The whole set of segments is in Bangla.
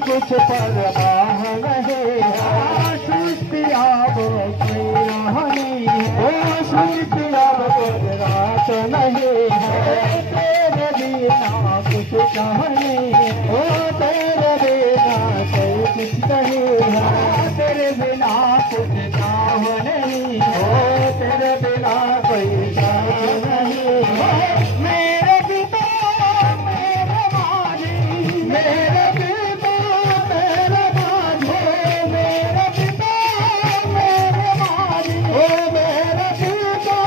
कुछ परवाह नहीं सुस्तिया रात नहीं है तेरे बिना कुछ नहीं हो तेरे बिना कोई कुछ नहीं है तेरे बिना कुछ काम नहीं हो तेरे बिना कोई काम नहीं मेरे पिता मेरे माली मेरे पिता मेरे माली मेरे पिता मेरे माली ओ मेरे पिता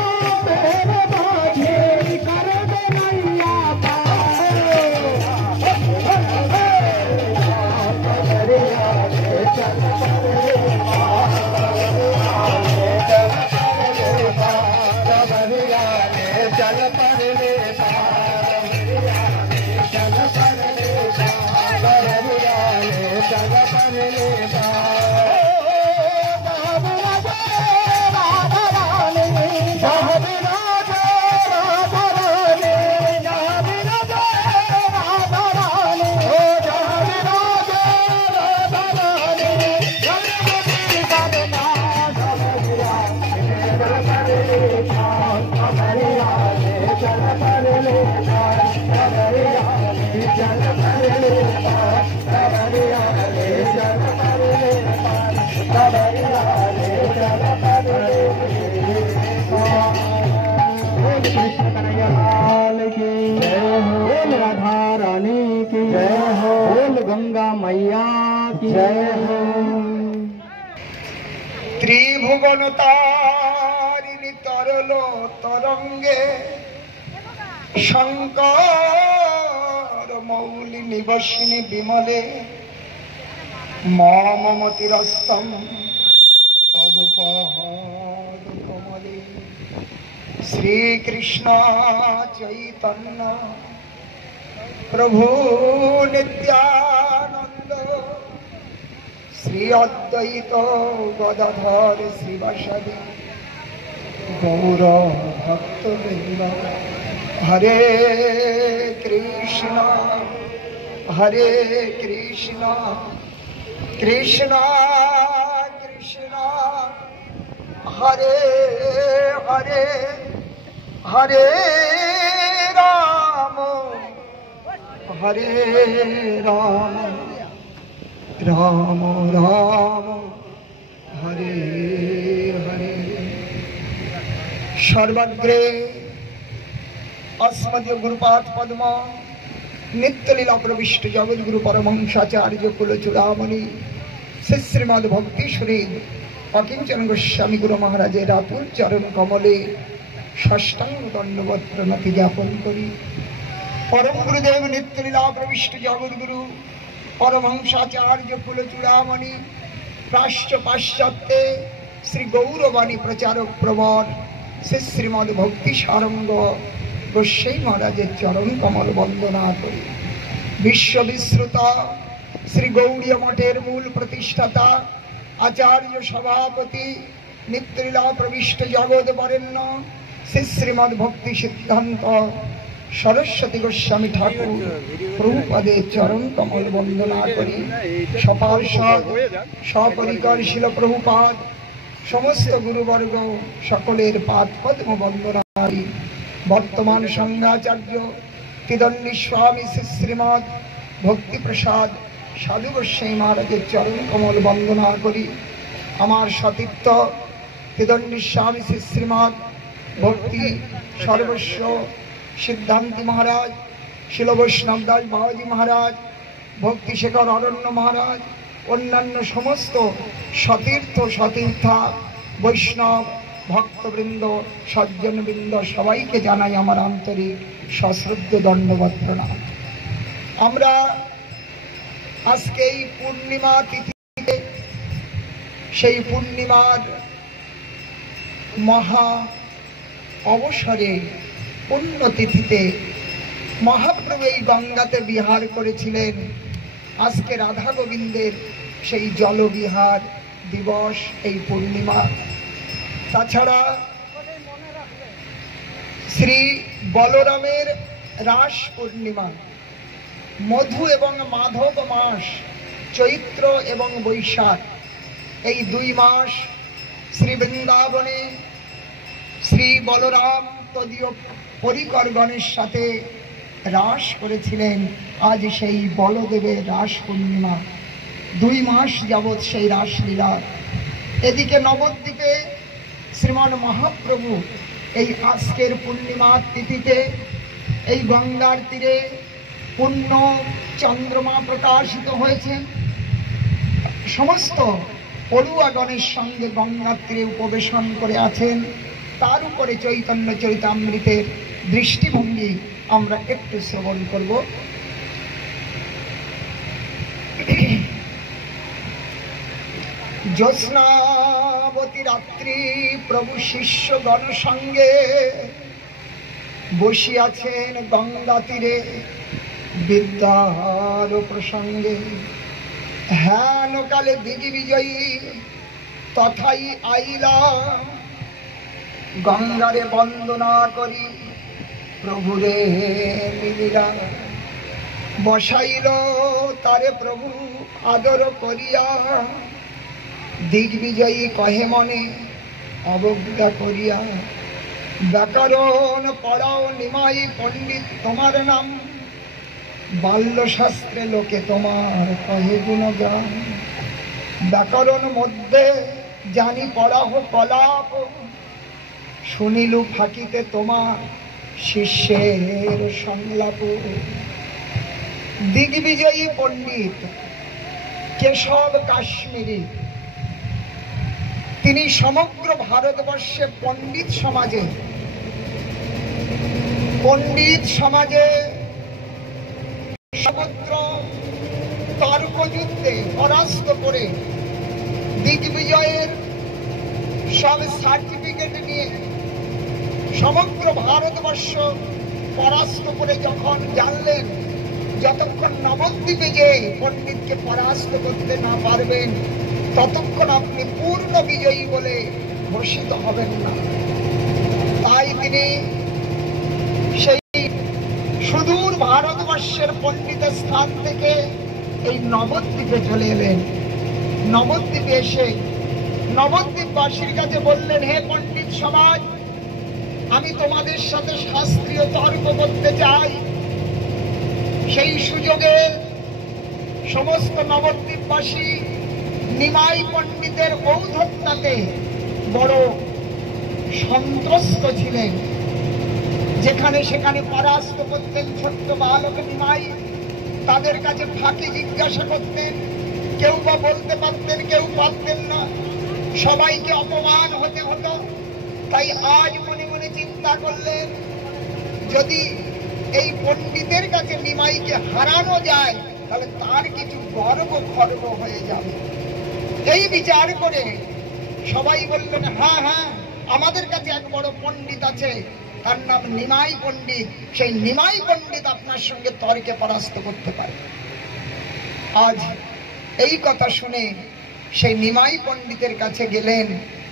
मेरे माली कर दे नैया गंगा मैया की जय हो। त्रिभुवन तारिणी तरलो तरंगे शंकर मौली निवसिनी विमले ममतिरस्तम तव पाद कमले श्री कृष्ण चैतन्य प्रभु नित्यानंद श्री अद्वैत गदाधर श्रीवासदि गौर भक्तवृंद हरे कृष्ण कृष्ण कृष्ण हरे हरे हरे राम राम राम हरे हरे। सर्वग्रे अस्मदीय गुरुपाद पद्म नित्य लीला प्रविष्ट जगत गुरु परमहंसाचार्य कुलचूड़ामणि श्री श्रीमद भक्ति अकिंचन गोस्वामी गुरु महाराजेर आतुल चरण कमले षष्टांग दंडवत प्रणति ज्ञापन करी परम गुरुदेव नित्य लीला प्रविष्ट जगत गुरु परमहंसाचार्य कुलचूड़ामणि प्राच्य पाश्चात्य श्री गौरवाणी प्रचारक प्रवर श्री श्रीमद भक्ति सारंग गोस्वामी महाराजेर चरण कमल वंदना करी विश्व विश्रुत श्री गौड़ीय मठेर मूल प्रतिष्ठाता आचार्य सभापति नित्य लीला प्रविष्ट जगत वरेण्य श्री श्रीमद भक्ति सिद्धांत सरस्वती गोस्वामी ठाकुर प्रभुपादे चरण कमल वंदना करी सपार्षद सपरिकर शिल प्रभुपाद समस्त गुरुवर्ग सकलेर पाद पद्म वंदना करी वर्तमान संघाचार्य तिदंडी स्वामी श्री श्रीमद भक्ति प्रसाद साधु गोस्वामी महाराजेर चरण कमल वंदना करी आमार सतीर्थ त्रिदंडी स्वामी श्री श्रीमद भक्ति सर्वस्व सिद्धांति महाराज, शिल वैष्णव दास बाबाजी महाराज, भक्ति शेखर अरण्य महाराज, अन्यान्य समस्त सतीर्थ सतीर्था वैष्णव भक्तवृंद सज्जनवृंद सबाइके जानाई आमार आंतरिक सश्रद्ध दंडवत प्रणाम। आमरा आजके এই पूर्णिमा तिथिते সেই पूर्णिमार महा अवसरे पुण्यतिथिते महाप्रभु এই গঙ্গাতে বিহার করেছিলেন। আজকে রাধা গোবিন্দের সেই জলবিহার দিবস এই পূর্ণিমা। তাছাড়া শ্রী বলরামের রাস পূর্ণিমা, মধু এবং মাধব মাস চৈত্র এবং বৈশাখ, এই দুই মাস শ্রী বৃন্দাবনে শ্রী বলরাম তদীয় পরিকরগণের সাথে রাস করেছিলেন। আজ সেই বলদেবের রাস পূর্ণিমা, 2 মাস যাবৎ সেই রাসলীলা। এদিকে নবদ্বীপে শ্রীমান মহাপ্রভু এই আজকের পূর্ণিমা তিথিতে এই গঙ্গার তীরে পূর্ণ চন্দ্রমা প্রকাশিত হয়েছে। সমস্ত পড়ুয়াগণের সঙ্গে গঙ্গার তীরে উপবেশন করে আছেন। তার উপরে চৈতন্য চরিতামৃতের দৃষ্টিভঙ্গি আমরা একটু শ্রবণ করব। জ্যোৎস্নাবতী রাত্রি প্রভু শিষ্যগণ সঙ্গে বসিয়াছেন গঙ্গা তীরে বিদ্যার প্রসঙ্গে। হেন কালে দিগ্বিজয়ী তথাই আইলা, গঙ্গারে বন্দনা করি প্রভুরে মিলিলা। বসাইল তারে প্রভু আদর করিয়া, দিগ্বিজয়ী কহে মনে অবজ্ঞা করিয়া। ব্যাকরণ পড়াও নিমাই পণ্ডিত তোমার নাম, বাল্য শাস্ত্রে লোকে তোমার কহে গুণগান। ব্যাকরণ মধ্যে জানি পড়াহ কলাপ, শুনিলু ফাঁকিতে তোমার শিষ্যের সংলাপ। দিগ্বিজয়ী পণ্ডিত কেশব কাশ্মীরি, তিনি সমগ্র ভারতবর্ষে পণ্ডিত সমাজে সমগ্র তর্কযুদ্ধে পরাস্ত করে দিগ্বিজয়ের সব সার্টিফিকেট নিয়ে সমগ্র ভারতবর্ষ পরাস্ত করে যখন জানলেন যতক্ষণ নবদ্বীপে যে পণ্ডিতকে পরাস্ত করতে না পারবেন ততক্ষণ আপনি পূর্ণ বিজয়ী বলে ঘোষিত হবেন না, তাই তিনি সেই সুদূর ভারতবর্ষের পণ্ডিত স্থান থেকে এই নবদ্বীপে চলে এলেন। নবদ্বীপে এসে নবদ্বীপবাসীর কাছে বললেন, হে পণ্ডিত সমাজ, আমি তোমাদের সাথে শাস্ত্রীয় তর্ক করতে চাই। সেই সুযোগে সমস্ত নবদ্বীপবাসী নিমাই পণ্ডিতের ঔদ্ধত্যতে বড় সন্ত্রস্ত ছিলেন। যেখানে সেখানে পরাস্ত করতেন ছোট্ট বালক নিমাই, তাদের কাছে ফাঁকি জিজ্ঞাসা করতেন, কেউ বা বলতে পারতেন কেউ পারতেন না, সবাইকে অপমান হতে হতো। তাই আজ মনে মনে চিন্তা করলেন, যদি এই পণ্ডিতের কাছে নিমাইকে হারানো যায় তাহলে তার কিছু গর্ব খর্ব হয়ে যাবে। এই বিচার করে সবাই বললেন, হ্যাঁ হ্যাঁ, আমাদের কাছে এক বড় পণ্ডিত আছে, তার নাম নিমাই পণ্ডিত। সেই নিমাই পণ্ডিত আপনার সঙ্গে তর্কে পরাস্ত করতে পারে। আজ এই কথা শুনে সেই নিমাই পণ্ডিতের কাছে গেলেন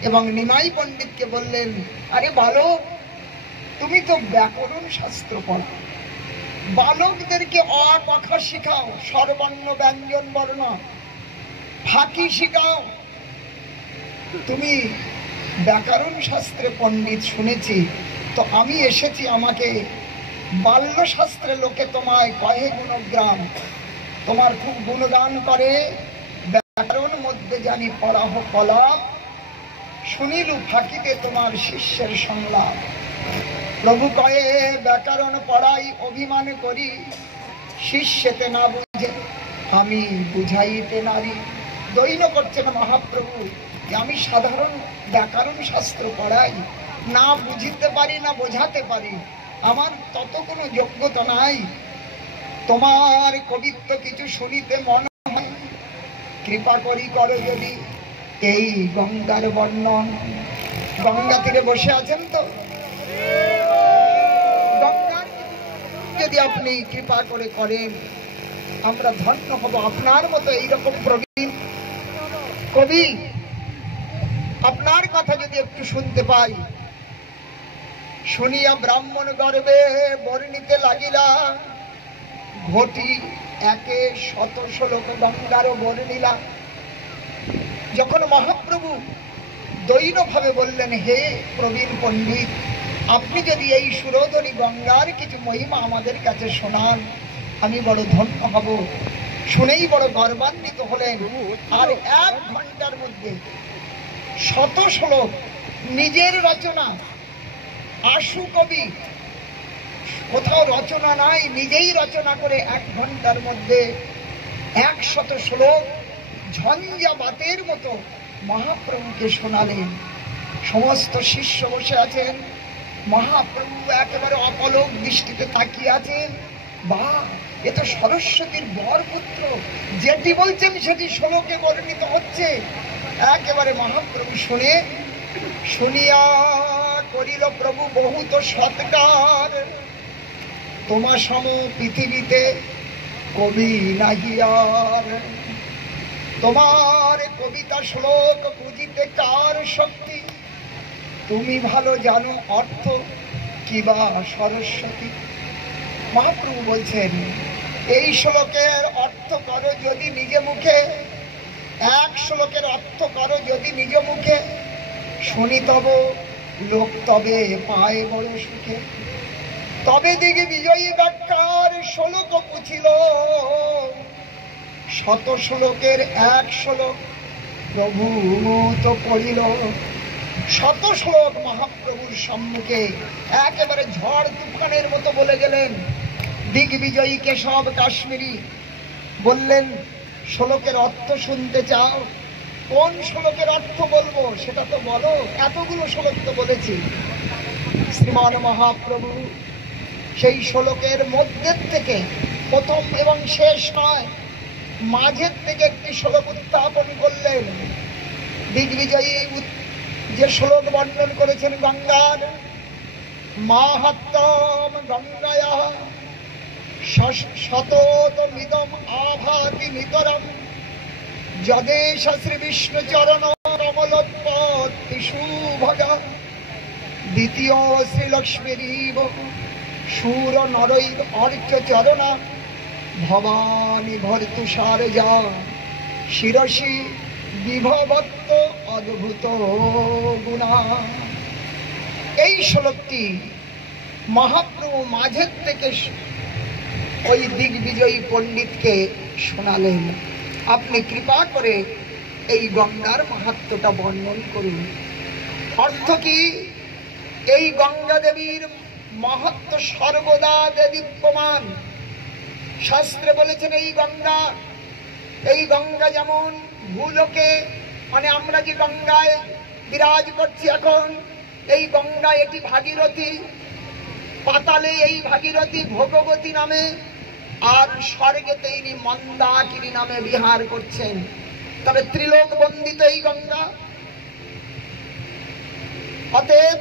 এবং নিমাই পণ্ডিতকে বললেন, আরে বালক, তুমি তো ব্যাকরণ শাস্ত্র পড়ো, বালকদেরকে অ কথা শিখাও, স্বরবর্ণ ব্যঞ্জন বর্ণ, ফাঁকি শিখাও। তুমি ব্যাকরণ শাস্ত্রে পণ্ডিত শুনেছি, তো আমি এসেছি, আমাকে বাল্য শাস্ত্রে লোকে তোমায় কহে গুণগ্রাম, তোমার খুব গুণগান করে। ব্যাকরণ মধ্যে জানি পড়াহ কলাপ, শুনিলু ফাঁকিতে তোমার শিষ্যের সংলাপ। প্রভু কয়ে ব্যাকরণ পড়াই অভিমান করি, শিষ্যেতে না বুঝে আমি বুঝাইতে নারী। দৈন করছেন মহাপ্রভু যে আমি সাধারণ ব্যাকরণ শাস্ত্র পড়াই, না বুঝিতে পারি না বোঝাতে পারি, আমার তত কোনো যোগ্যতা নাই। তোমার কবিত্ব কিছু শুনিতে মন হয়, কৃপা করি করো যদি এই গঙ্গার বর্ণন। গঙ্গা তীরে বসে আছেন তো, গঙ্গার যদি আপনি কৃপা করে করেন আমরা ধন্য হব। আপনার মতো এইরকম প্রবীণ কবি, আপনার কথা যদি একটু শুনতে পাই। শুনিয়া ব্রাহ্মণ গর্বে বর্ণিতে লাগিলা, ঘটি একে শত শ্লোক গঙ্গার বর্ণিলা। যখন মহাপ্রভু দৈন ভাবে বললেন, হে প্রবীণ পণ্ডিত, আপনি যদি এই সুরধনী গঙ্গার কিছু মহিমা আমাদের কাছে শোনান আমি বড় ধন্য হব। শুনেই বড় গর্বান্বিত হলেন। আর 1 ঘন্টার মধ্যে শত শ্লোক নিজের রচনা, আশু কবি, কোথাও রচনা নাই, নিজেই রচনা করে 1 ঘন্টার মধ্যে 100 শ্লোক ঝঞ্ঝাবাতের মতো মহাপ্রভুকে শোনালেন। সমস্ত শিষ্য বসে আছেন, মহাপ্রভু একেবারে অপলক দৃষ্টিতে তাকিয়ে আছেন। বা এ তো সরস্বতীর বরপুত্র, যেটি বলছেন সেটি শ্লোকে বর্ণিত হচ্ছে। একেবারে মহাপ্রভু শুনিয়া করিল প্রভু বহুত সৎকার, তোমার সম পৃথিবীতে কবি নাহিয়ার। তোমার কবিতা শ্লোক বুঝিতে কার শক্তি, তুমি ভালো জানো অর্থ কিবা সরস্বতী। মহাপ্রভু বলছেন, এই শ্লোকের অর্থ করো যদি নিজে মুখে, 1 শ্লোকের অর্থ করো যদি নিজ মুখে, শুনি তব লোক তবে পায় বড় সুখে। তবে দিকে বিজয়ী ব্যাখ্যার শ্লোক পুছিল, শত শ্লোকের 1 শ্লোক প্রভু তো পড়িল। 100 শ্লোক মহাপ্রভুর সম্মুখে একেবারে ঝড় তুফানের মতো বলে গেলেন। দিগ্বিজয়ী কেশব কাশ্মীরি বললেন, শ্লোকের অর্থ শুনতে চাও? কোন শ্লোকের অর্থ বলবো সেটা তো বলো, এতগুলো শ্লোক তো বলেছি। শ্রীমান মহাপ্রভু সেই শ্লোকের মধ্যের থেকে, প্রথম এবং শেষ নয়, মাঝের থেকে একটি শ্লোক উত্থাপন করলেন। দিগ্বিজয়ী যে শ্লোক বর্ণন করেছেন গঙ্গার, মাহাত্ম্যম গঙ্গায়া শততমিদম আভাতি নিতরম, যদেশ শ্রী বিষ্ণু চরণ কমলোৎপত্তি সুভগা, দ্বিতীয় শ্রীলক্ষ্মীরিব সুর নরৈর অর্চ চরণা, ভবানী ভর্তুষার যা শিরসি বিভবত্ত অদ্ভুত গুণা। এই শ্লোকটি মহাপ্রভু মাঝের থেকে ওই দিগ্বিজয়ী পণ্ডিতকে শোনালেন। আপনি কৃপা করে এই গঙ্গার মাহাত্ম্যটা বর্ণন করুন। অর্থ কি? এই গঙ্গা দেবীর মাহাত্ম্য সর্বদা দেদীপ্যমান। শাস্ত্রে বলেছেন এই গঙ্গা যেমন ভূলোকে, মানে আমরা যে গঙ্গায় বিরাজ করছি এখন, এই গঙ্গা এটি ভাগীরথী, পাতালে এই ভাগীরথী ভোগবতী নামে, আর স্বর্গেতে ইনি মন্দাকিনী নামে বিহার করছেন। তবে ত্রিলোক বন্দিত এই গঙ্গা। অতএব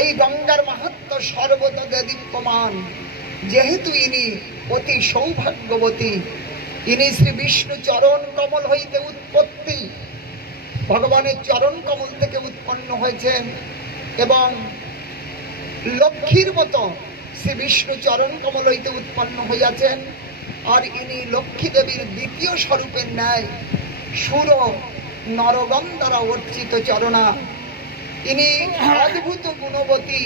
এই গঙ্গার মাহাত্ম্য সর্বদা দেদীপ্যমান। যেহেতু ইনি অতি সৌভাগ্যবতী, ইনি শ্রী বিষ্ণু চরণ কমল হইতে উৎপত্তি, ভগবানের চরণ কমল থেকে উৎপন্ন হয়েছেন, এবং লক্ষ্মীর মতো শ্রী বিষ্ণু চরণ কমল হইতে উৎপন্ন হইয়াছেন। আর ইনি লক্ষ্মী দেবীর দ্বিতীয় স্বরূপের ন্যায় সুর নরগণ দ্বারা অর্চিত চরণা। ইনি অদ্ভুত গুণবতী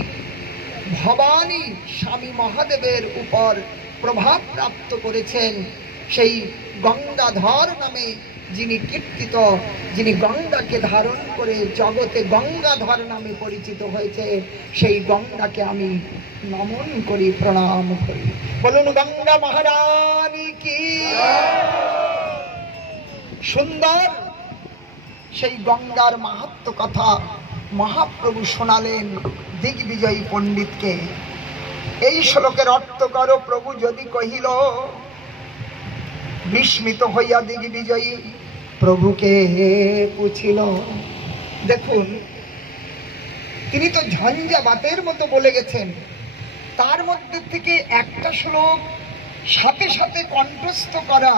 ভবানী স্বামী মহাদেবের উপর প্রভাব প্রাপ্ত করেছেন। সেই গঙ্গাধর নামে যিনি কীর্তিত, যিনি গঙ্গাকে ধারণ করে জগতে গঙ্গাধর নামে পরিচিত হয়েছে, সেই গঙ্গাকে আমি নমন করি, প্রণাম করি। বলুন গঙ্গা মহারানী কি। সুন্দর সেই গঙ্গার মাহাত্ম্য কথা মহাপ্রভু শোনালেন দিগ্বিজয়ী পণ্ডিতকে। এই শ্লোকের অর্থ করো। প্রভু যদি কহিল, বিস্মিত হইয়া দিগ্বিজয়ী প্রভুকে পুছিল। দেখুন, তিনি তো ঝঞ্ঝাবাতের মতো বলে গেছেন, তার মধ্যে থেকে একটা শ্লোক সাথে সাথে কণ্ঠস্থ করা,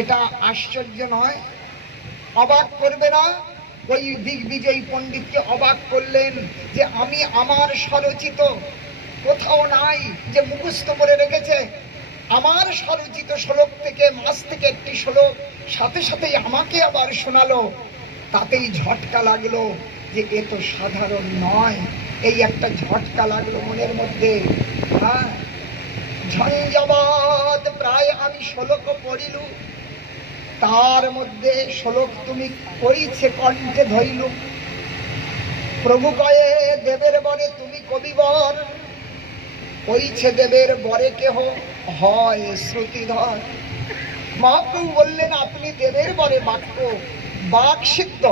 এটা আশ্চর্য নয়? অবাক করবে না? ওই দিগ্বিজয়ী পণ্ডিতকে অবাক করলেন যে আমি আমার স্বরচিত, কোথাও নাই যে মুখস্থ করে রেখেছে, আমার স্বরচিত শ্লোক থেকে মাস থেকে একটি শ্লোক সাথে সাথেই আমাকে আবার শোনালো। তাতেই ঝটকা লাগলো যে এ তো সাধারণ নয়। এই একটা ঝটকা লাগলো মনের মধ্যে। হ্যাঁ, ঝঞ্ঝাবাদ প্রায় আমি শ্লোক পড়িলু, তার মধ্যে শ্লোক তুমি কইছে কণ্ঠে ধইলু। প্রভু কয়ে দেবের বরে তুমি কবিবর, কইছে দেবের বরে কেহ হয় শ্রুতিধর। মহাপ্রভু বললেন আপনি দেবের বরে বাক্য বাক সিদ্ধ,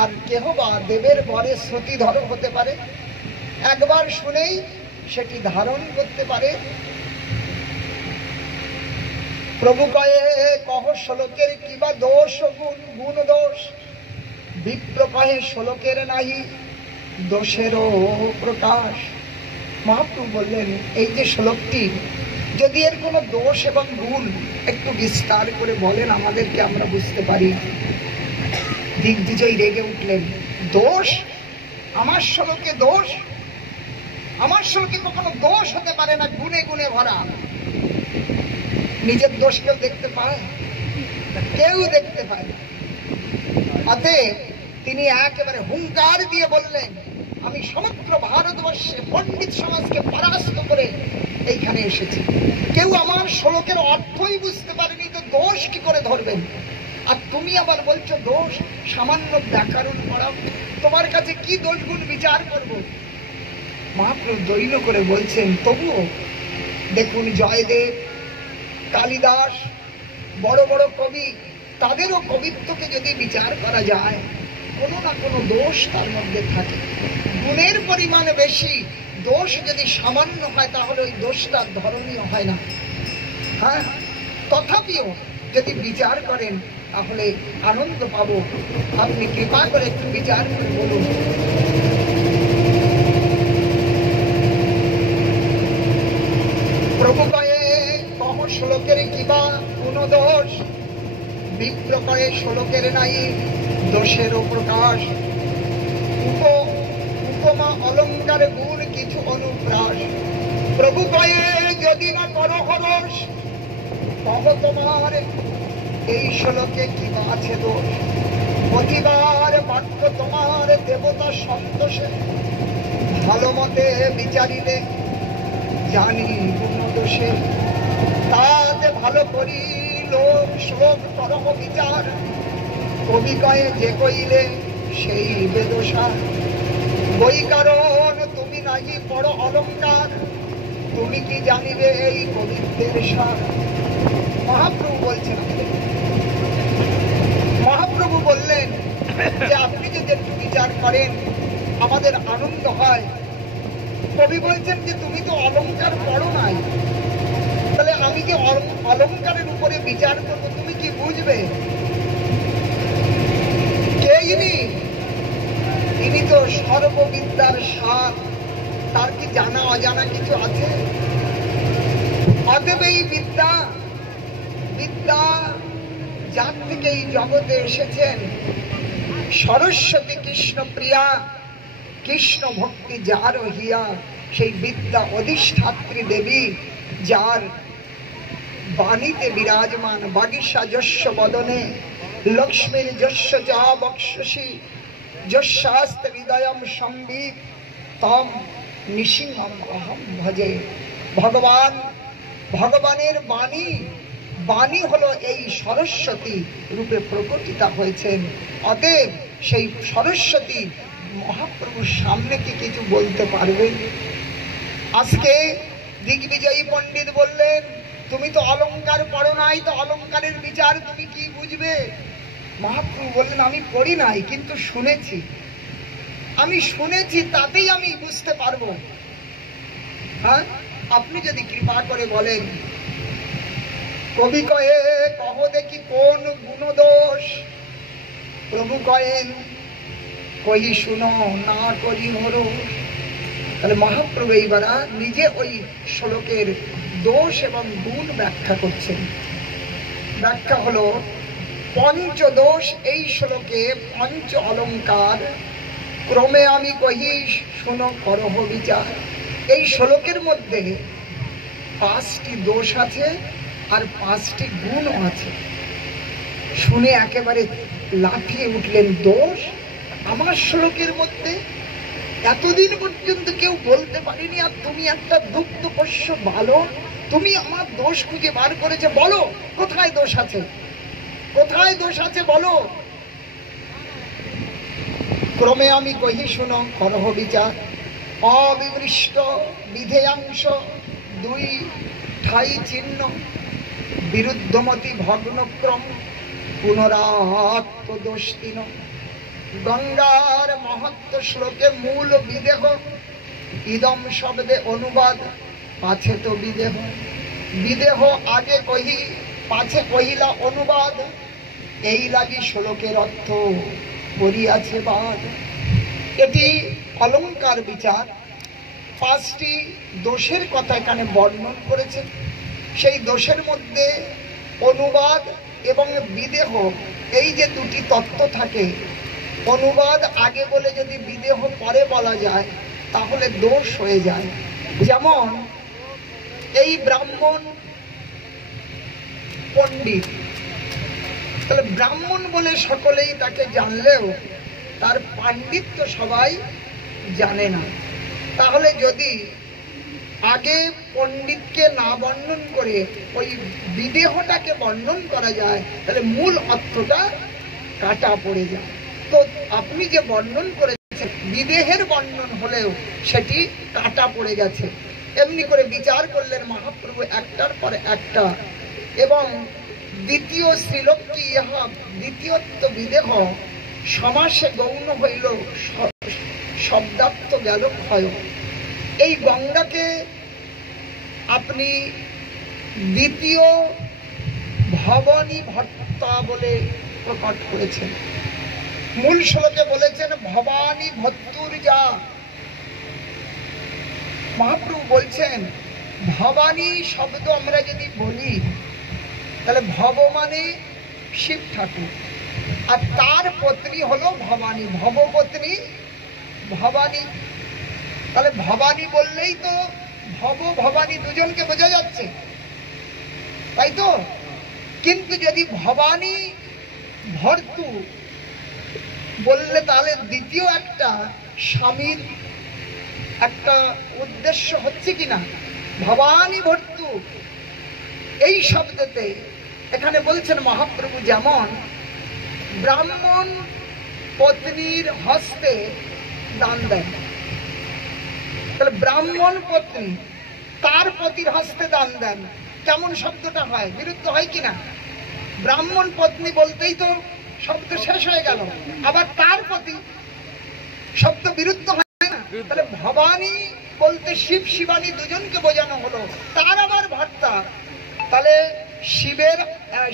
আর কেহ বা দেবের বরে শ্রুতিধর হতে পারে, একবার শুনেই সেটি ধারণ করতে পারে। প্রভু কয়ে কহ শ্লোকের কিবা দোষ গুণ, গুণ দোষ। বিপ্র কহে শ্লোকের নাহি দোষেরও প্রকাশ। মহাপ্রভু বললেন এই যে শ্লোকটি, যদি এর কোনো দোষ এবং গুণ একটু বিস্তার করে বলেন আমাদেরকে, আমরা বুঝতে পারি। দিগ্বিজয় রেগে উঠলেন, দোষ? আমার শ্লোকে দোষ? আমার শ্লোকে কখনো দোষ হতে পারে না, গুণে গুণে ভরা। নিজের দোষ কেউ দেখতে পায়? কেউ দেখতে পায় না। অতএব তিনি একেবারে হুঙ্কার দিয়ে বললেন, আমি সমগ্র ভারতবর্ষে পণ্ডিত সমাজকে পরাস্ত করে এইখানে এসেছি। কেউ আমার শ্লোকের অর্থই বুঝতে পারেনি, তো দোষ কি করে ধরবেন? আর তুমি আবার বলছো দোষ? সামান্য ব্যাকরণ পড়াও, তোমার কাছে কি দোষ গুণ বিচার করব? মহাপ্রভু দৈন্য করে বলছেন, তবুও দেখুন জয়দেব, কালিদাস, বড় বড় কবি, তাদেরও কবিত্বকে যদি বিচার করা যায়, কোনো না কোনো দোষ তার মধ্যে থাকে। গুণের পরিমাণ বেশি, দোষ যদি সামান্য হয় তাহলে ওই দোষটা ধরনীয় হয় না। হ্যাঁ, তথাপিও যদি বিচার করেন তাহলে আনন্দ পাবো। আপনি কৃপা করে একটু বিচার করে বলুন। প্রভু কয়ে কহ শ্লোকের কিবা কোন দোষ। বিপ্র কয়ে শ্লোকের নাই দোষেরও প্রকাশ। উপমা অলঙ্কার গুণ কিছু অনুপ্রাস। প্রভু কয়ে যদি না করো হরস, কহ তোমার এই শ্লোকে কিবা আছে দোষ। প্রতিবার বাক্য তোমার দেবতা সন্তোষে, ভালো মতে বিচারিলে জানি গুণ দোষে। তাতে ভালো করি লোক শ্লোক করহ বিচার। কবি কয়ে যে কইলে সেই বেদোষা। বই কারণ তুমি নাহি পড়ো অলঙ্কার, তুমি কি জানিবে এই কবিত্বের সার। মহাপ্রভু বলছেন, মহাপ্রভু বললেন যে আপনি যদি একটু বিচার করেন আমাদের আনন্দ হয়। কবি বলছেন যে তুমি তো অলঙ্কার পড়ো নাই, তাহলে আমি যে অলঙ্কারের উপরে বিচার করবো তুমি কি বুঝবে? কে ইনি? ইনি তো সর্ববিদ্যার সার, তার কি জানা অজানা কিছু আছে? অতএব এই বিদ্যা, বিদ্যা যার থেকে এই জগতে এসেছেন, সরস্বতী কৃষ্ণ প্রিয়া, কৃষ্ণ ভক্তি যার হিয়া, সেই বিদ্যা অধিষ্ঠাত্রী দেবী, যার বাণীতে বিরাজমান। বাগীশা যস্য বদনে লক্ষ্মীর যস্য চা বক্ষসি, যস্যাস্তে হৃদয়ম সম্বিত তম নৃসিংহম অহম ভজে। ভগবান, ভগবানের বাণী, বাণী হলো এই সরস্বতী রূপে প্রকটিতা হয়েছেন। অতএব সেই সরস্বতী মহাপ্রভুর সামনে কি কিছু বলতে পারবেন? আজকে দিগ্বিজয়ী পণ্ডিত বললেন, তুমি তো অলংকার পড়ো নাই, তো অলংকারের বিচার তুমি কি বুঝবে? মহাপ্রভু বললেন, আমি পড়ি নাই, কিন্তু শুনেছি। আমি শুনেছি, তাতেই আমি বুঝতে পারবো। হ্যাঁ, আপনি যদি কৃপা করে বলেন, কবি কয়ে কহ দেখি কোন গুণদোষ, প্রভু কয়েন কহি শুনো না করি হরো। তাহলে মহাপ্রভু এইবার নিজে ওই শ্লোকের দোষ এবং গুণ ব্যাখ্যা করছেন। ব্যাখ্যা হলো, পঞ্চদোষ এই শ্লোকে পঞ্চ অলঙ্কার, ক্রমে আমি কহি শুনো করহ বিচার। এই শ্লোকের মধ্যে 5টি দোষ আছে আর 5টি গুণ আছে। শুনে একেবারে লাফিয়ে উঠলেন, দোষ আমার শ্লোকের মধ্যে? এতদিন পর্যন্ত কেউ বলতে পারেনি, আর তুমি একটা দুগ্ধ পোষ্য বালক, তুমি আমার দোষ খুঁজে বার করেছে। বলো কোথায় দোষ আছে, কোথায় দোষ আছে বলো। ক্রমে আমি কহি শুনো করহ বিচার, অবিমৃষ্ট বিধেয়াংশ 2 ঠাই চিহ্ন, বিরুদ্ধমতি ভগ্নক্রম পুনরাত্ম দোষ 3। গঙ্গার মহত্ব শ্লোকে মূল বিদেহ, ইদম শব্দে অনুবাদ, পাছে তো বিদেহ। বিদেহ আগে কহি, পাছে কহিলা অনুবাদ, এই লাগি শ্লোকের অর্থ করিয়াছে বাদ। এটি অলংকার বিচার। 5টি দোষের কথা এখানে বর্ণন করেছে। সেই দোষের মধ্যে অনুবাদ এবং বিদেহ, এই যে 2টি তত্ত্ব থাকে, অনুবাদ আগে বলে যদি বিদেহ পরে বলা যায় তাহলে দোষ হয়ে যায়। যেমন এই ব্রাহ্মণ পণ্ডিত, তাহলে ব্রাহ্মণ বলে সকলেই তাকে জানলেও তার পাণ্ডিত্য সবাই জানে না। তাহলে যদি আগে পণ্ডিতকে না বর্ণন করে ওই বিদেহটাকে বর্ণন করা যায়, তাহলে মূল অর্থটা কাটা পড়ে যায়। তো আপনি যে বর্ণন করেছেন, বিদেহের বর্ণন হলেও সেটি কাটা পড়ে গেছে। এমনি করে বিচার করলেন মহাপ্রভু একটার পর একটা। এবং দ্বিতীয় শ্রীলক্ষ্মী ইহা দ্বিতীয়ত্ব বিদেহ, সমাসে গৌণ হইল শব্দার্থ গেল ক্ষয়। এই গঙ্গাকে আপনি দ্বিতীয় ভবানী ভট্টা বলে প্রকট করেছেন। মূল শ্লোকে বলেছেন ভবানী ভত্তুর যা। মহাপ্রভু বলছেন ভবানী শব্দ আমরা যদি বলি, তাহলে ভব মানে শিব ঠাকুর, আর তার পত্নী হলো ভবানী, ভবপত্নী ভবানী। তাহলে ভবানী বললেই তো ভব ভবানী দুজনকে বোঝা যাচ্ছে, তাই তো? কিন্তু যদি ভবানী ভর্তু বললে তাহলে দ্বিতীয় একটা স্বামীর একটা উদ্দেশ্য হচ্ছে কিনা। ভবানী ভর্তু এই শব্দতে এখানে বলছেন মহাপ্রভু, যেমন ব্রাহ্মণ পত্নীর হস্তে দান দেন, তাহলে ব্রাহ্মণ পত্নী তার পতির হস্তে দান দেন, কেমন শব্দটা হয়? বিরুদ্ধ হয় কিনা? ব্রাহ্মণ পত্নী বলতেই তো শব্দ শেষ হয়ে গেল, আবার তার পতি শব্দ বিরুদ্ধ হয় না? তাহলে ভবানী বলতে শিব শিবানী দুজনকে বোঝানো হলো, তার আবার ভর্তা, তাহলে শিবের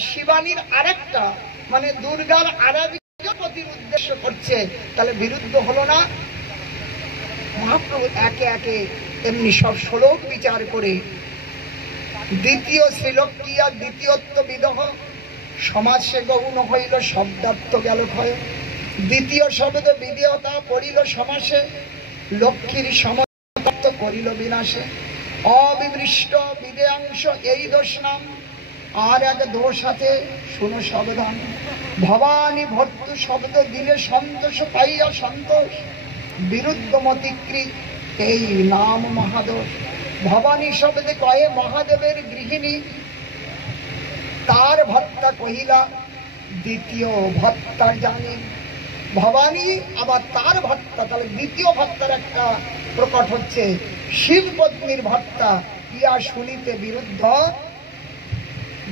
শিবানীর আরেকটা মানে দুর্গার আরেকটা পতির উদ্দেশ্য করছে, তাহলে বিরুদ্ধ হলো না? মহাপ্রভু একে একে এমনি সব শ্লোক বিচার করে দ্বিতীয় শ্রীলক্ষ্মী আর দ্বিতীয়ত্ব বিদহ, সমাসে গৌণ হইল শব্দার্থ গেল ক্ষয়। দ্বিতীয় শব্দ বিদেহতা পড়িল সমাসে, লক্ষ্মীর সমর্থ করিল বিনাশে। অবিমৃষ্ট বিদেয়াংশ এই দোষ নাম, আর এক দোষ আছে শুনো সাবধান। ভবানী ভর্তু শব্দ দিলে সন্তোষ পাইয়া সন্তোষ, বিরুদ্ধ মতিকৃত এই নাম মহাদোষ। ভবানী শব্দে কয়ে মহাদেবের গৃহিণী, তার ভক্তা কহিলা দ্বিতীয় ভক্তা জানি। ভবানী আবার তার ভক্তা, তাহলে দ্বিতীয় ভক্তার একটা প্রকট হচ্ছে। শিব পত্নীর ভক্তা ইয়া শুনিতে বিরুদ্ধ,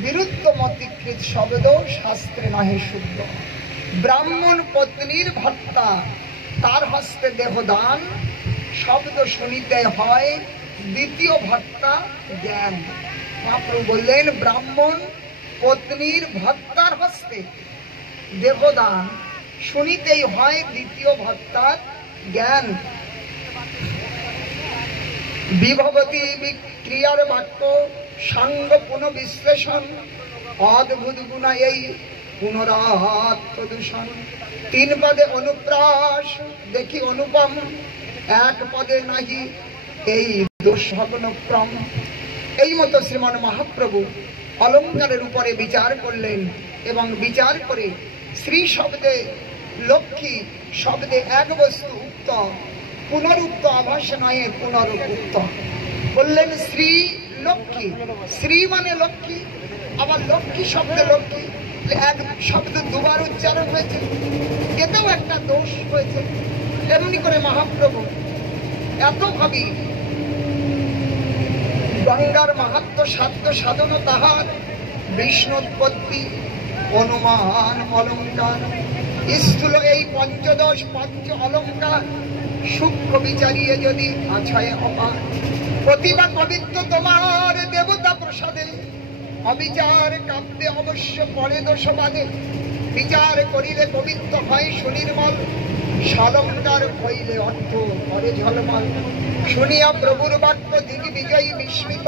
বিরুদ্ধ মতিকৃত শব্দ শাস্ত্রে নাহি শুদ্ধ। ব্রাহ্মণ পত্নীর ভক্তা, তার হস্তে দেহদান, শব্দ শুনিতে হয় দ্বিতীয় ভক্তা জ্ঞান। মহাপ্রভু বললেন ব্রাহ্মণ পত্নীর ভক্তার হস্তে দেহদান শুনিতেই হয় দ্বিতীয় ভক্তার জ্ঞান। বিভবতী ক্রিয়ার বাক্য সাঙ্গ পুনঃবিশ্লেষণ, অদ্ভুত গুণা এই পুনরাত্মদূষণ। 3 পদে অনুপ্রাস দেখি অনুপম, 1 পদে নাহি এই দুঃস্বপ্ন ক্রম। এই মতো শ্রীমান মহাপ্রভু অলঙ্কারের উপরে বিচার করলেন এবং বিচার করে শ্রী শব্দে লক্ষ্মী শব্দে এক বস্তু উক্ত, পুনরুক্ত আভাস নয় পুনরুক্ত। বললেন শ্রী লক্ষ্মী, শ্রী মানে লক্ষ্মী, আবার লক্ষ্মী শব্দে লক্ষ্মী, এক শব্দ দুবার উচ্চারণ হয়েছে, এতেও একটা দোষ হয়েছে। এমনি করে মহাপ্রভু এত ভাবি গঙ্গার মাহাত্ম সাধ্য সাধন তাহার, বিষ্ণুৎপত্তি অনুমান অলঙ্কার, স্থূল এই পঞ্চদশ পঞ্চ অলঙ্কার, সূক্ষ্ম বিচারিয়ে যদি আছায় অপার। প্রতিভা কবিত্ব তোমার দেবতা প্রসাদে, অবিচার কাব্যে অবশ্য পরে দোষবাদে। বিচার করিলে কবিত্ব হয় সুনির্মল, সালঙ্কার হইলে অর্থ করে ঝলমল। শুনিয়া প্রভুর বাক্য দিগ্বিজয়ী বিস্মিত,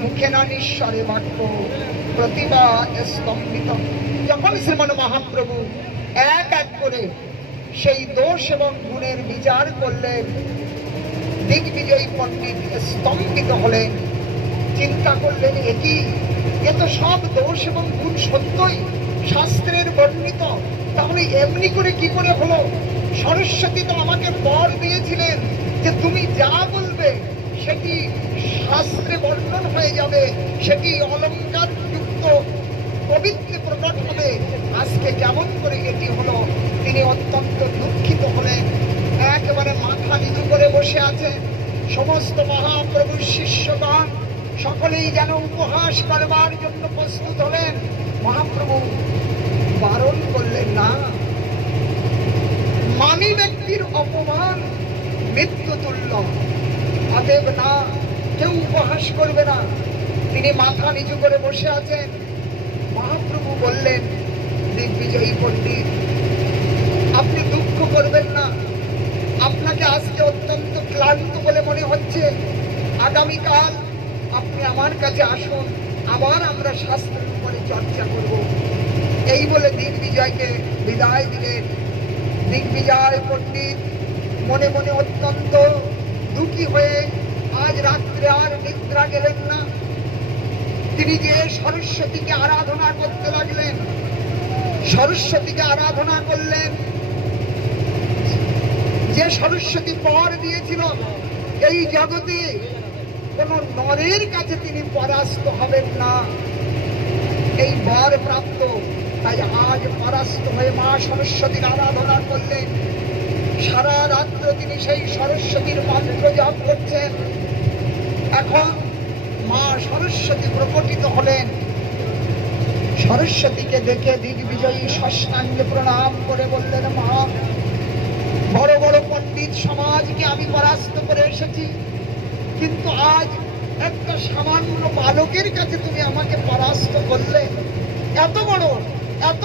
মুখে না নিঃস্বরে বাক্য প্রতিভা স্তম্ভিত। যখন শ্রীমান মহাপ্রভু এক এক করে সেই দোষ এবং গুণের বিচার করলেন, দিগ্বিজয়ী পণ্ডিত স্তম্ভিত হলেন, চিন্তা করলেন একই, এ তো সব দোষ এবং গুণ সত্যই শাস্ত্রের বর্ণিত, তাহলে এমনি করে কি করে হলো? সরস্বতী তো আমাকে বর দিয়েছিলেন যে তুমি যা বলবে সেটি শাস্ত্রে বর্ণন হয়ে যাবে, সেটি অলঙ্কার যুক্ত পবিত্রে প্রকট হবে। আজকে কেমন করে এটি হলো? তিনি অত্যন্ত দুঃখিত হলেন, একেবারে মাথা নিচু করে বসে আছে। সমস্ত মহাপ্রভুর শিষ্যগণ সকলেই যেন উপহাস করবার জন্য প্রস্তুত হলেন। মহাপ্রভু বারণ করলেন না, মানি ব্যক্তির অপমান মৃত্যু তুল্য, অতএব না, কেউ উপহাস করবে না। তিনি মাথা নিচু করে বসে আছেন। মহাপ্রভু বললেন, দিগ্বিজয়ী পণ্ডিত আপনি দুঃখ করবেন না, আপনাকে আজকে অত্যন্ত ক্লান্ত বলে মনে হচ্ছে, আগামীকাল আপনি আমার কাছে আসুন, আবার আমরা শাস্ত্রের উপরে চর্চা করব। এই বলে দিগ্বিজয়কে বিদায় দিলেন। দিগ্বিজয় পণ্ডিত মনে মনে অত্যন্ত দুঃখী হয়ে আজ রাত্রে আর নিদ্রা গেলেন না। তিনি যে সরস্বতীকে আরাধনা করতে লাগলেন, সরস্বতীকে আরাধনা করলেন, যে সরস্বতী বর দিয়েছিল এই জগতে কোন নরের কাছে তিনি পরাস্ত হবেন না, এই বর প্রাপ্ত। তাই আজ পরাস্ত হয়ে মা সরস্বতীর আরাধনা করলেন। সারা রাত্র তিনি সেই সরস্বতীর মন্ত্র জপ করছেন। এখন মা সরস্বতী প্রকটিত হলেন। সরস্বতীকে দেখে দিগ্বিজয়ী সাষ্টাঙ্গে প্রণাম করে বললেন, মা, বড় বড় পণ্ডিত সমাজকে আমি পরাস্ত করে এসেছি, কিন্তু আজ একটা সামান্য বালকের কাছে তুমি আমাকে পরাস্ত করলে। এত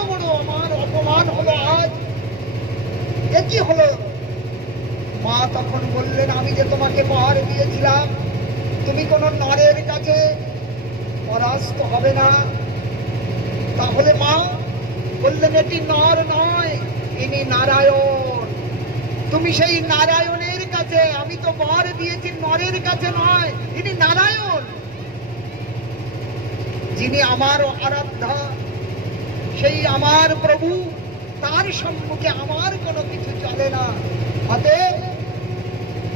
বড় আমার অপমান হলো আজ, এ কি হলো? মা তখন বললেন, আমি যে তোমাকে বর দিয়েছিলাম তুমি কোন নরের কাছে পরাস্ত হবে না। তাহলে মা বললেন, এটি নর নয়, ইনি নারায়ণ। তুমি সেই নারায়ণের কাছে, আমি তো বর দিয়েছি নরের কাছে নয়, ইনি নারায়ণ, যিনি আমার আরাধ্যা, সেই আমার প্রভু, তার সম্মুখে আমার কোনো কিছু চলে না। অতএব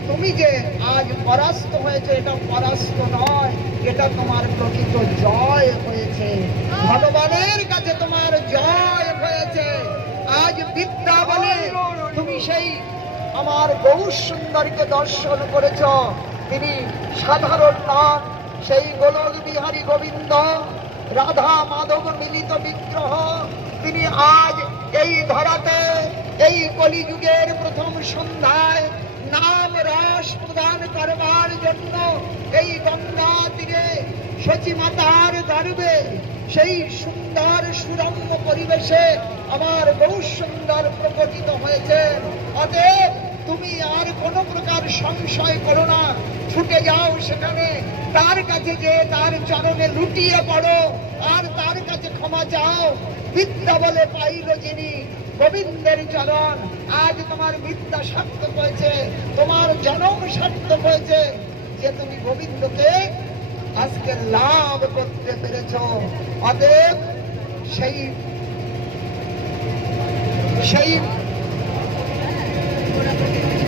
তুমি যে আজ পরাস্ত হয়েছে এটা পরাস্ত নয়, এটা তোমার প্রকৃত জয় হয়েছে। ভগবানের কাছে তোমার জয় হয়েছে। আজ বিদ্যা বলে তুমি সেই আমার গৌর সুন্দরকে দর্শন করেছ। তিনি সাধারণ নাম, সেই গোলক বিহারী গোবিন্দ রাধা মাধব মিলিত বিগ্রহ। তিনি আজ এই ধরাতে এই কলিযুগের প্রথম সন্ধ্যায় নাম রস প্রদান করবার জন্য এই গঙ্গা তীরে সচিমাতার গর্বে সেই সুন্দর সুরম্য পরিবেশে আমার বহু সুন্দর প্রকটিত হয়েছে। অতএব তুমি আর কোন প্রকার সংশয় করো না, ছুটে যাও সেখানে, তার কাছে যে তার চরণে লুটিয়ে পড়ো আর তার কাছে ক্ষমা চাও। বিদ্যা বলে পাইল যিনি গোবিন্দের চরণ। আজ তোমার বিদ্যা সার্থক হয়েছে, তোমার জনম সার্থক হয়েছে যে তুমি গোবিন্দকে আজকে লাভ করতে পেরেছ। অতএব সেই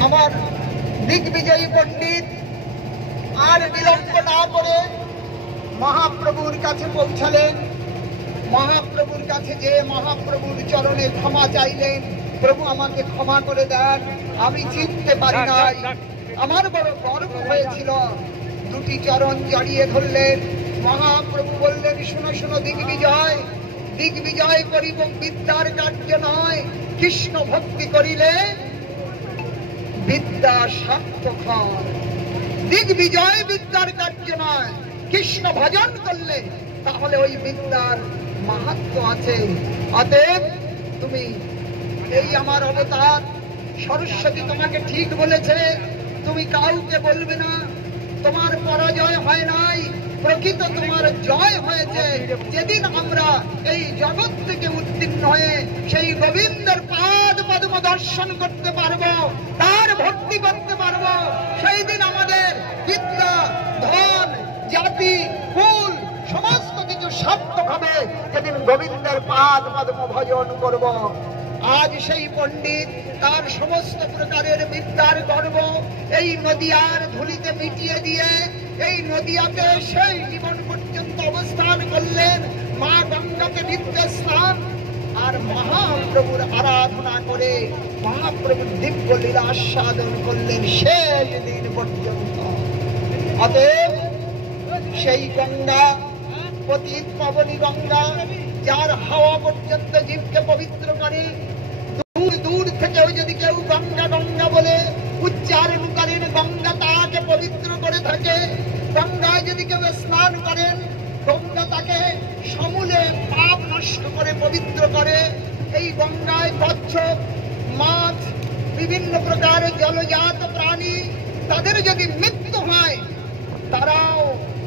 আমার দিগ্বিজয়ী পণ্ডিত আর বিলম্ব না করে মহাপ্রভুর কাছে পৌঁছালেন। মহাপ্রভুর কাছে যে মহাপ্রভুর চরণে ক্ষমা চাইলেন, প্রভু আমাকে ক্ষমা করে দেন, আমি চিনতে পারি নাই, আমার বড় গর্ব হয়েছিল। দুটি চরণ জড়িয়ে ধরলেন। মহাপ্রভু বললেন, শুনো শুনো দিগ্বিজয়, দিগ্বিজয় করিব বিদ্যার কার্য নয়, কৃষ্ণ ভক্তি করিলে বিদ্যা সার্থক হয়। দিগ্বিজয় বিদ্যার কার্য নয়, কৃষ্ণ ভজন করলে তাহলে ওই বিদ্যার মাহাত্ম্য আছে। অতএব তুমি এই আমার অবতার সরস্বতী তোমাকে ঠিক বলেছে, তুমি কাউকে বলবে না, তোমার পরাজয় হয় নাই, প্রকৃত তোমার জয় হয়েছে। যেদিন আমরা এই জগৎ থেকে উত্তীর্ণ হয়ে সেই গোবিন্দের পাদ পদ্ম দর্শন করতে পারবো, তার ভক্তি করতে পারবো, সেই দিন আমাদের বিদ্যা, ধন, জাতি, কুল সমস্ত কিছু সার্থক হবে, যেদিন গোবিন্দের পাদ পদ্ম ভজন করব। আজ সেই পণ্ডিত তার সমস্ত প্রকারের বিদ্যার গর্ব এই নদিয়ার ধুলিতে মিটিয়ে দিয়ে এই নদিয়াতে সেই জীবন পর্যন্ত অবস্থান করলেন। মা গঙ্গাতে নিত্য স্নান আর মহাপ্রভুর আরাধনা করে মহাপ্রভুর দিব্য লীলা আস্বাদন করলেন শেষ দিন পর্যন্ত। অতএব সেই গঙ্গা পতিত পাবনী গঙ্গা, যার হাওয়া পর্যন্ত জীবকে পবিত্র করে, দূর দূর থেকেও যদি কেউ গঙ্গা গঙ্গা বলে উচ্চারণ করেন, গঙ্গা তাকে পবিত্র করে থাকে। গঙ্গায় যদি কেউ স্নান করেন, গঙ্গা তাকে সমূলে পাপ নষ্ট করে পবিত্র করে। এই গঙ্গায় কচ্ছপ, মাছ, বিভিন্ন প্রকার জলজাত প্রাণী, তাদের যদি মৃত্যু হয় তারাও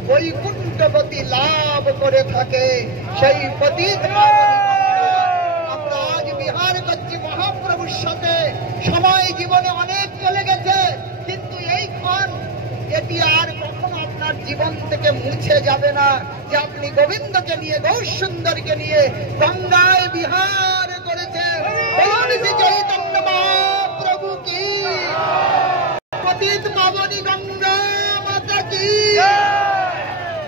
বৈকুণ্ঠ গতি লাভ করে থাকে। সেই পতিত আমরা আজ বিহার করছি মহাপ্রভুর সাথে। সময় জীবনে অনেক চলে গেছে, কিন্তু এই ক্ষণ এটি আর কখনো আপনার জীবন থেকে মুছে যাবে না যে আপনি গোবিন্দকে নিয়ে, গৌর সুন্দরকে নিয়ে গঙ্গায় বিহার করেছেন। শ্রী চৈতন্য মহাপ্রভু কি, পতিত পাবনী গঙ্গা মাতা কি,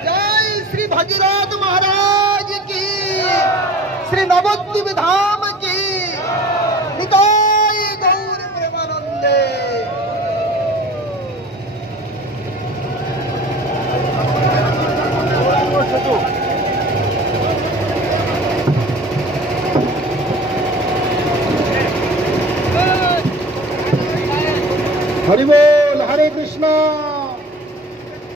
জয় শ্রী ভগীরথ মহারাজ কি, শ্রী নবদ্বীপ ধাম কি, নিতাই গৌর প্রেমানন্দে। হরি বল, হরে কৃষ্ণ।